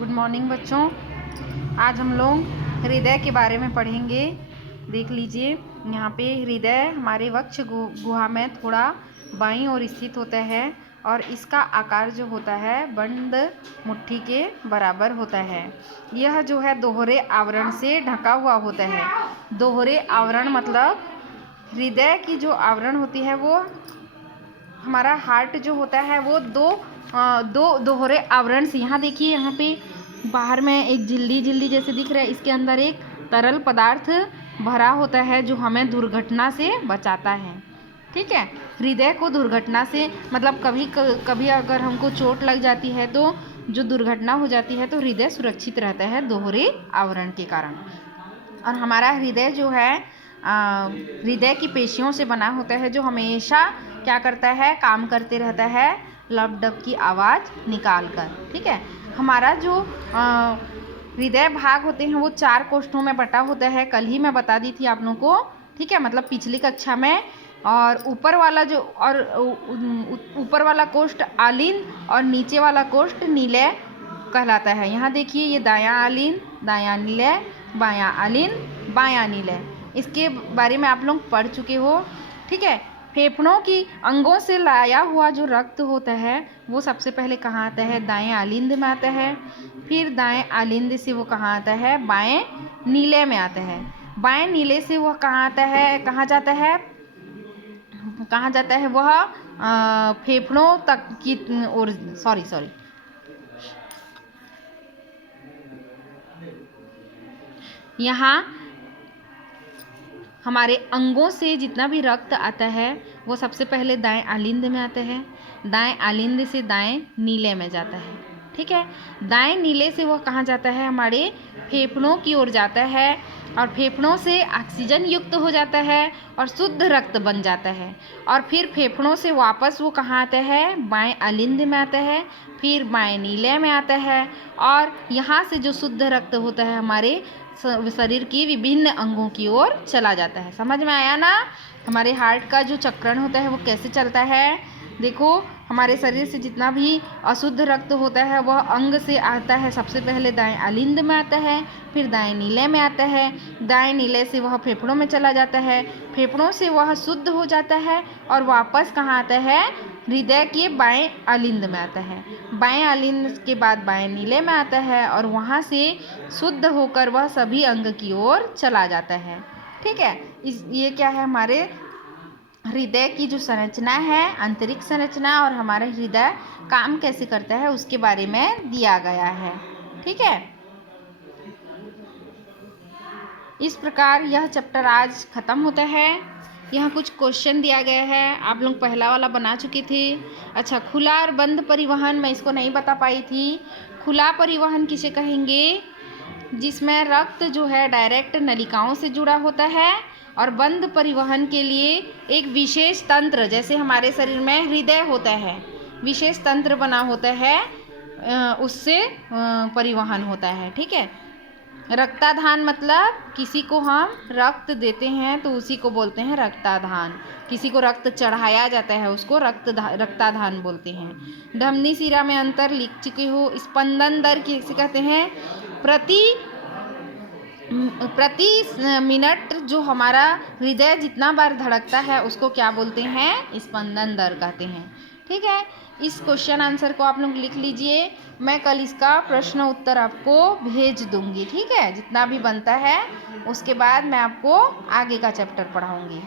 Good morning बच्चों। आज हम लोग हृदय के बारे में पढ़ेंगे। देख लीजिए, यहाँ पे हृदय हमारे वक्ष गुहा में थोड़ा बाईं ओर स्थित होता है और इसका आकार जो होता है बंद मुट्ठी के बराबर होता है। यह जो है दोहरे आवरण से ढका हुआ होता है। दोहरे आवरण मतलब हृदय की जो आवरण होती है वो हमारा हार्ट जो होता है वो दो दोहरे आवरण से, यहाँ देखिए, यहाँ पे बाहर में एक झिल्ली जैसे दिख रहा है, इसके अंदर एक तरल पदार्थ भरा होता है जो हमें दुर्घटना से बचाता है। ठीक है, हृदय को दुर्घटना से मतलब कभी अगर हमको चोट लग जाती है तो जो दुर्घटना हो जाती है तो हृदय सुरक्षित रहता है दोहरे आवरण के कारण। और हमारा हृदय जो है हृदय की पेशियों से बना होता है जो हमेशा क्या करता है, काम करते रहता है लब डब की आवाज़ निकाल कर। ठीक है, हमारा जो हृदय भाग होते हैं वो 4 कोष्ठों में बटा होता है। कल ही मैं बता दी थी आप लोगों को। ठीक है, मतलब पिछली कक्षा में। और ऊपर वाला कोष्ठ आलिन और नीचे वाला कोष्ठ नीलय कहलाता है। यहाँ देखिए, ये दायां आलिन, दायां नीलय, बायां आलिन, बायां नीलय, इसके बारे में आप लोग पढ़ चुके हो। ठीक है, फेफड़ों की अंगों से लाया हुआ जो रक्त होता है वो सबसे पहले कहाँ आता है, दाएं आलिंद में आता है। फिर दाएं आलिंद से वो कहाँ आता है, बाएं नीले में आता है। बाएं नीले से वह कहाँ आता है, कहाँ जाता है वह फेफड़ों तक की ओर, सॉरी यहाँ हमारे अंगों से जितना भी रक्त आता है वो सबसे पहले दाएं आलिंद में आता है। दाएं आलिंद से दाएं नीले में जाता है। ठीक है, दाएं नीले से वह कहाँ जाता है, हमारे फेफड़ों की ओर जाता है और फेफड़ों से ऑक्सीजन युक्त हो जाता है और शुद्ध रक्त बन जाता है। और फिर फेफड़ों से वापस वो कहाँ आता है, बाएं आलिंद में आता है, फिर बाएं नीले में आता है। और यहाँ से जो शुद्ध रक्त होता है हमारे शरीर की विभिन्न अंगों की ओर चला जाता है। समझ में आया ना? हमारे हार्ट का जो चक्रण होता है वो कैसे चलता है। देखो, हमारे शरीर से जितना भी अशुद्ध रक्त होता है वह अंग से आता है, सबसे पहले दाएं आलिंद में आता है, फिर दाएं नीले में आता है। दाएं नीले से वह फेफड़ों में चला जाता है, फेफड़ों से वह शुद्ध हो जाता है और वापस कहाँ आता है, हृदय के बाएं आलिंद में आता है। बाएं आलिंद के बाद बाएं नीले में आता है और वहाँ से शुद्ध होकर वह सभी अंग की ओर चला जाता है। ठीक है, ये क्या है, हमारे हृदय की जो संरचना है, आंतरिक संरचना, और हमारा हृदय काम कैसे करता है उसके बारे में दिया गया है। ठीक है, इस प्रकार यह चैप्टर आज ख़त्म होता है। यहाँ कुछ क्वेश्चन दिया गया है, आप लोग पहला वाला बना चुके थे। अच्छा, खुला और बंद परिवहन मैं इसको नहीं बता पाई थी। खुला परिवहन किसे कहेंगे, जिसमें रक्त जो है डायरेक्ट नलिकाओं से जुड़ा होता है। और बंद परिवहन के लिए एक विशेष तंत्र, जैसे हमारे शरीर में हृदय होता है, विशेष तंत्र बना होता है, उससे परिवहन होता है। ठीक है, रक्ताधान मतलब किसी को हम रक्त देते हैं तो उसी को बोलते हैं रक्ताधान। किसी को रक्त चढ़ाया जाता है उसको रक्ताधान बोलते हैं। धमनी शिरा में अंतर लिख चुके हो। स्पंदन दर किसे कहते हैं, प्रति मिनट जो हमारा हृदय जितना बार धड़कता है उसको क्या बोलते हैं, स्पंदन दर कहते हैं। ठीक है, इस क्वेश्चन आंसर को आप लोग लिख लीजिए। मैं कल इसका प्रश्न उत्तर आपको भेज दूंगी। ठीक है, जितना भी बनता है उसके बाद मैं आपको आगे का चैप्टर पढ़ाऊंगी।